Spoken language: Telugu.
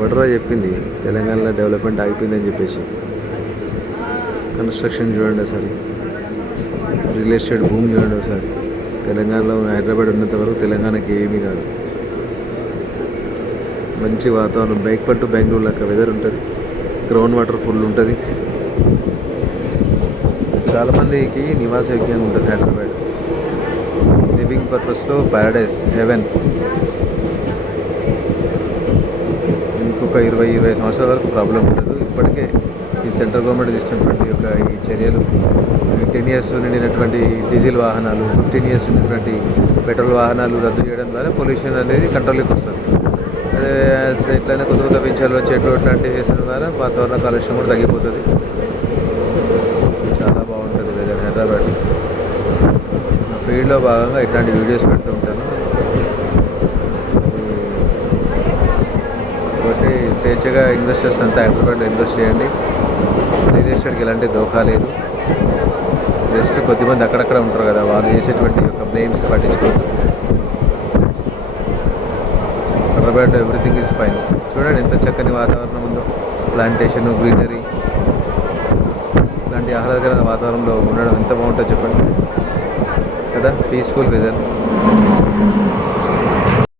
వడ్రా చెప్పింది తెలంగాణలో డెవలప్మెంట్ ఆగిపోయిందని చెప్పేసి. కన్స్ట్రక్షన్ చూడండి ఒకసారి, రియల్ ఎస్టేట్ భూమి చూడండి ఒకసారి. తెలంగాణలో హైదరాబాద్ ఉన్నంత వరకు తెలంగాణకి ఏమీ కాదు. మంచి వాతావరణం, బైక్ పట్టు బెంగళూరు లెక్క వెదర్ ఉంటుంది, గ్రౌండ్ వాటర్ ఫుల్ ఉంటుంది. చాలామందికి నివాస యోగ్యంగా ఉంటుంది హైదరాబాద్. లివింగ్ పర్పస్లో ప్యారడైస్, హెవెన్. ఇంకొక 20-25 సంవత్సరాల వరకు ప్రాబ్లం ఉండదు. ఇప్పటికే ఈ సెంట్రల్ గవర్నమెంట్ తీసుకున్నటువంటి యొక్క ఈ చర్యలు, 10 years నిండినటువంటి డీజిల్ వాహనాలు, 15 years ఉన్నటువంటి పెట్రోల్ వాహనాలు రద్దు చేయడం ద్వారా పొల్యూషన్ అనేది కంట్రోల్లోకి వస్తుంది. అదే ఎట్లయినా కొత్త కొత్త వెంచర్లు చెట్లు ఇట్లాంటివి చేసిన ద్వారా వాతావరణ కాలుష్యం కూడా తగ్గిపోతుంది. చాలా బాగుంటుంది వెదర్ హైదరాబాద్. నా ఫీల్డ్లో భాగంగా ఇట్లాంటి వీడియోస్ పెడుతూ ఉంటాను. కాబట్టి స్వేచ్ఛగా ఇన్వెస్టర్స్ అంతా హైదరాబాద్లో ఇన్వెస్ట్ చేయండి. రియల్ ఎస్టేట్కి ఎలాంటి దోఖా లేదు. జస్ట్ కొద్దిమంది అక్కడక్కడ ఉంటారు కదా, వాళ్ళు చేసేటువంటి యొక్క బ్లేమ్స్ పట్టించుకోవద్దు. Hyderabad everything is fine. చూడండి ఎంత చక్కని వాతావరణం ఉందో, ప్లాంటేషన్, గ్రీనరీ, ఇలాంటి ఆహ్లాదకరమైన వాతావరణంలో ఉండడం ఎంత బాగుంటుందో చెప్పండి కదా. Peaceful weather.